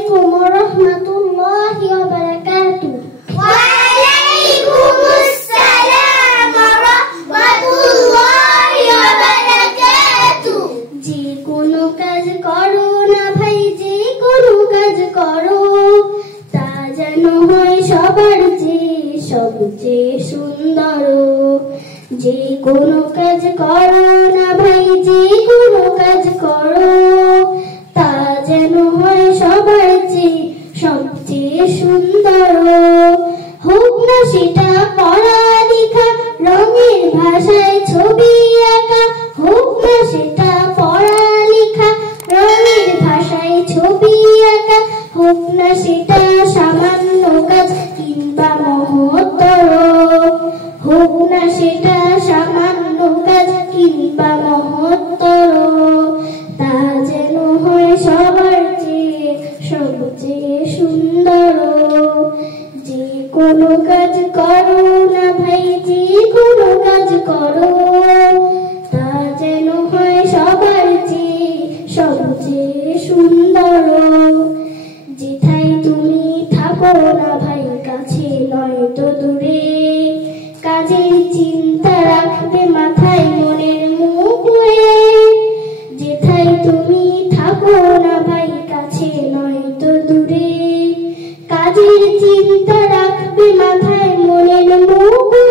আলাইকুম ওয়া রাহমাতুল্লাহি ওয়া বারাকাতুহু। ওয়া আলাইকুমুস সালাম ওয়া রাহমাতুল্লাহি ওয়া বারাকাতুহু। যে কোনো কাজ করো না ভাই, যে কোনো কাজ করো, তা যেন হয় সবার চেয়ে সবচেয়ে সুন্দর। যে কোনো কাজ করো না ভাই, যে কোনো কাজ করো, তা যেন হয় সবার চেয়ে সবচেয়ে সুন্দর। হোক না সেটা পড়ালেখা, রঙের ভাষায় ছবি আঁকা, হোক না সেটা পড়ালেখা, রঙের ভাষায় ছবি আঁকা, হোক না সেটা সামান্য কাজ কিংবা মহত্তর, হোক না সেটা সামান্য কাজ কিংবা মহত্তর, তা যেন হয় সবার চেয়ে সবচেয়ে সুন্দর। যে কোনো কাজ করো না ভাই, যে কোনো কাজ করো, তা যেন হয় সবার চেয়ে সবচেয়ে সুন্দর। যেথায় তুমি থাকো না ভাই, কাছে নয় তো দূরে, কাজের চিন্তা রাখবে মাথায় মনের মুখে। যেথায় তুমি থাকো না ভাই, কাছে নয় তো দূরে, কাজের চিন্তা রাখবে মাথায় মনের মুখে।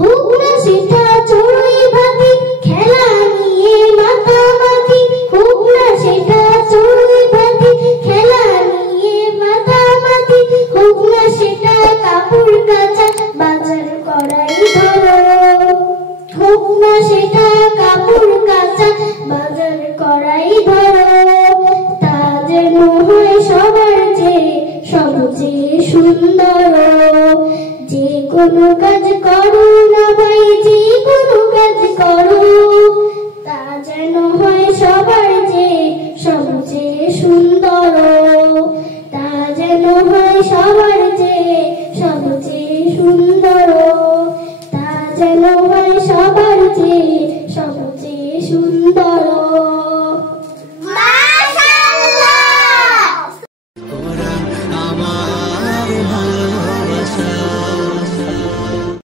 হোক না সেটা চড়ুই ভাতি, খেলা নিয়ে মাতামাতি, হোক না সেটা চড়ুই ভাতি, খেলা নিয়ে মাতামাতি, হোক না সেটা কাপড় কাচা, বাজার করাই ধরো, হোক না সেটা কাপড় কাচা, বাজার করাই ধরো, তা যেন হয় সবার চেয়ে সবচেয়ে সুন্দর। যে কোনো কাজ করো না ভাই, যে কোনো কাজ করো, তা যেন হয় সবার চেয়ে সবচেয়ে সুন্দর, তা যেন হয় সবার চেয়ে সবচেয়ে সুন্দর, তা যেন হয় সবার চেয়ে সবচেয়ে সুন্দর।